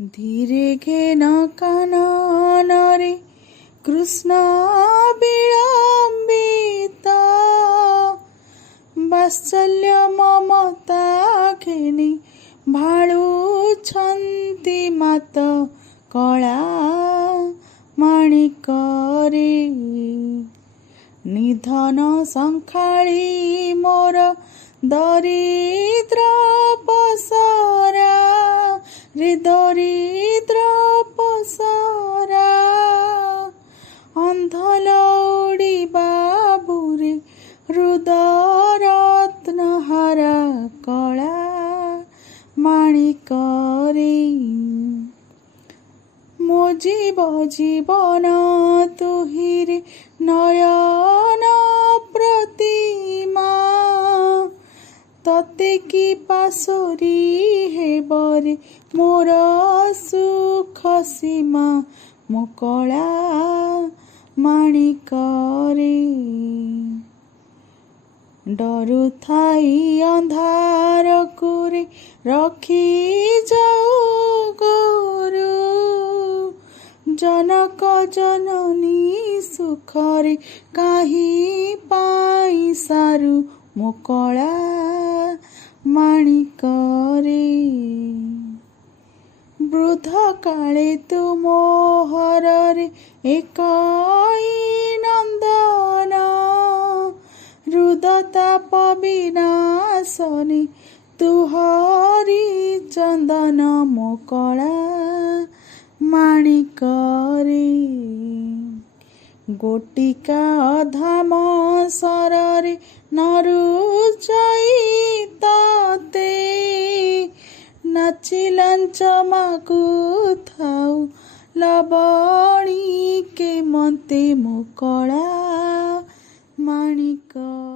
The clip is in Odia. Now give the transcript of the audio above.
ধীরে ঘেন কাননরে কৃষ্ণ বিলম্বিত বাৎসল্য মমতা ঘেনি ଭାଳୁଛନ୍ତି ମାତ କଳା ମାଣିକରେ ନିଧନ ସଂଖାଳି ମୋର ଦରିଦ୍ର ପସରା ରେ ଦରିଦ୍ର ପସରା ଅନ୍ଧଲଉଡ଼ି ବାବୁରେ ହୃଦରତ୍ନହାରା କଳା ମାଣିକରେ ମୋ ଜୀବନ ତୁହିରେ ନୟନ ପ୍ରତିମା ତତେ କି ପାଶୋରି ହେବରେ ମୋର ସୁଖ ସୀମା ମୋ କଳା ମାଣିକରେ ଡରୁଥାଇ ଅନ୍ଧାରକୁରେ ରଖି ଯାଉ ଗୋରୁ ଜନକ ଜନନୀ ସୁଖରେ କାହିଁ ପାଇ ସାରୁ ମୋ କଳା ମାଣିକରେ ବୃଦ୍ଧ କାଳେ ତୁମ ହରରେ ଏକଇ ନନ୍ଦନ ହୃଦତାପ ବିନାଶନି ତୁ ହରି ଚନ୍ଦନ ମୋ କଳା ମାଣିକରେ ଗୋଟିକା ଅଧାମ ସରରେ ନରୁଚାଇ ତତେ ନାଚି ଲାଞ୍ଚ ମାଗୁଥାଉ ଲବଣୀ କେ ମତେ ମୋ କଳା ମାଣିକ।